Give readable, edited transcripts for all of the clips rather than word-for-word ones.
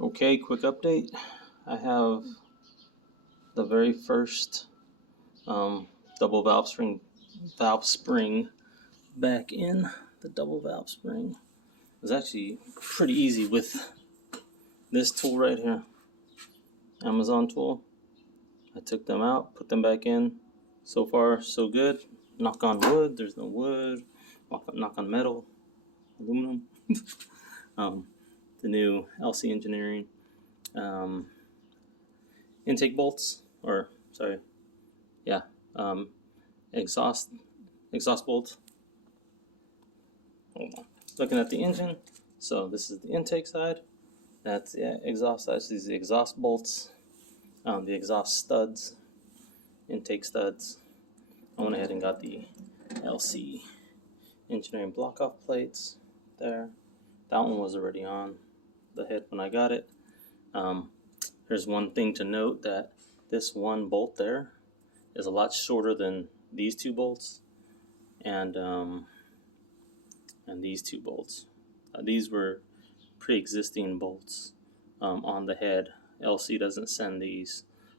Okay, quick update. I have the very first double valve spring back in. The double valve spring it was actually pretty easy with this tool right here, Amazon tool. I took them out, put them back in. So far, so good. Knock on wood. There's no wood. Knock on metal, aluminum. The new LC Engineering intake bolts, or sorry, yeah, exhaust bolts. Hold on. Looking at the engine, so this is the intake side. That's the exhaust side. So these are the exhaust bolts, the exhaust studs, intake studs. I went ahead and got the LC Engineering block-off plates there. That one was already on the head when I got it. There's one thing to note, that this one bolt there is a lot shorter than these two bolts and these two bolts. These were pre-existing bolts on the head. LC doesn't send the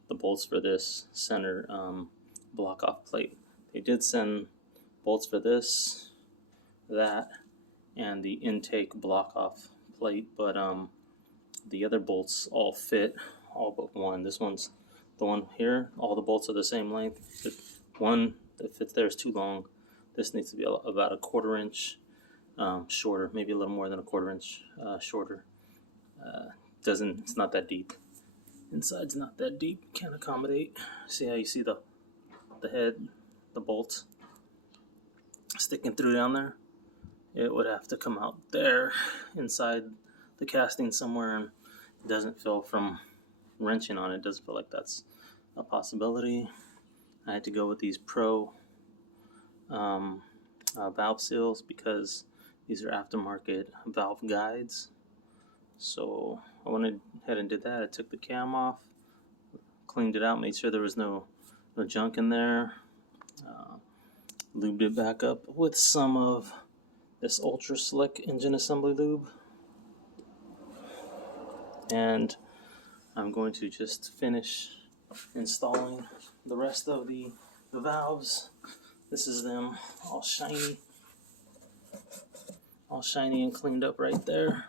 bolts for this center block-off plate. They did send bolts for this, that, and the intake block-off plate, but the other bolts all fit, all but one. This one's the one here. All the bolts are the same length. The one that fits there is too long. This needs to be about a 1/4 inch shorter, maybe a little more than a 1/4 inch shorter. It's not that deep. Inside's not that deep. Can't accommodate. See how you see the head, the bolt sticking through down there? It would have to come out there inside the casting somewhere, and it doesn't feel, from wrenching on it, doesn't feel like that's a possibility. I had to go with these Pro valve seals because these are aftermarket valve guides. So I went ahead and did that. I took the cam off, cleaned it out, made sure there was no junk in there, lubed it back up with some of this Ultra Slick engine assembly lube, and I'm going to just finish installing the rest of the valves. This is them all shiny and cleaned up right there.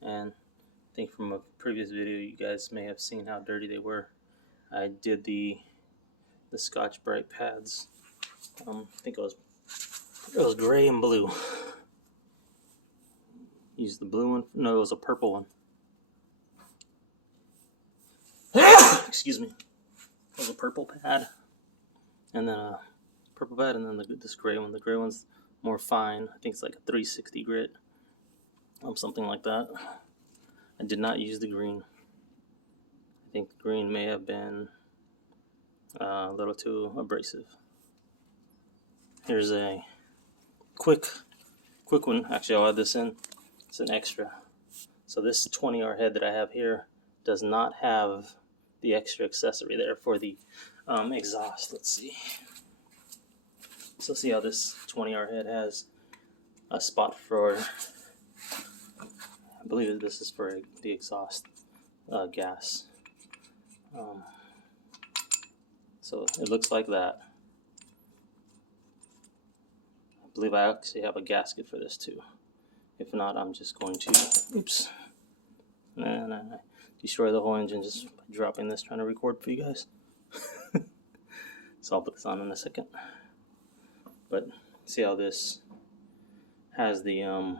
And I think from a previous video you guys may have seen how dirty they were. I did the Scotch-Brite pads. I think it was gray and blue. Used the blue one. No, it was a purple one. Excuse me. It was a purple pad, and then a purple pad, and then this gray one. The gray one's more fine. I think it's like a 360 grit, something like that. I did not use the green. I think the green may have been a little too abrasive. Here's a quick one. Actually, I'll add this in. It's an extra. So this 20R head that I have here does not have the extra accessory there for the exhaust. Let's see. So see how this 20R head has a spot for, I believe this is for the exhaust gas. So it looks like that. I believe I actually have a gasket for this too. If not, I'm just going to, destroy the whole engine just by dropping this, trying to record for you guys. So I'll put this on in a second. But see how this has the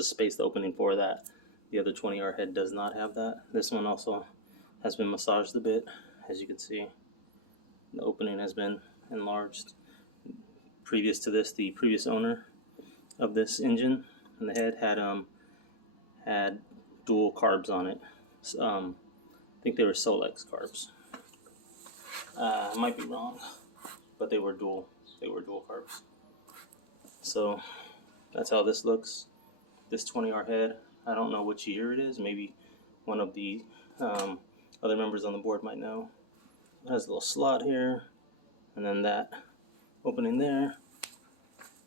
space, the opening for that. The other 20R head does not have that. This one also has been massaged a bit, as you can see. The opening has been enlarged. Previous to this, the previous owner of this engine and the head had dual carbs on it. I think they were Solex carbs. I might be wrong, but they were dual carbs. So that's how this looks. This 20R head, I don't know which year it is. Maybe one of the other members on the board might know. It has a little slot here, and then that opening there,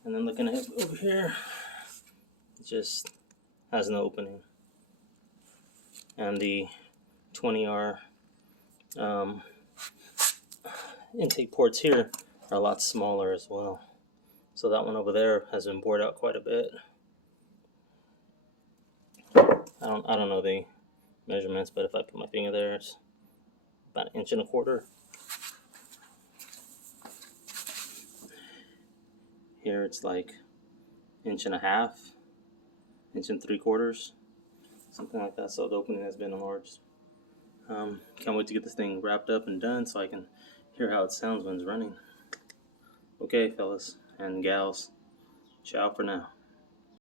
and then looking at over here, It just has no opening. And the 20R intake ports here are a lot smaller as well. So that one over there has been bored out quite a bit. I don't know the measurements, but if I put my finger there, it's about 1.25 inches. Here it's like 1.5 inches, 1.75 inches, something like that. So the opening has been enlarged. Can't wait to get this thing wrapped up and done so I can hear how it sounds when it's running. Okay, fellas and gals, ciao for now.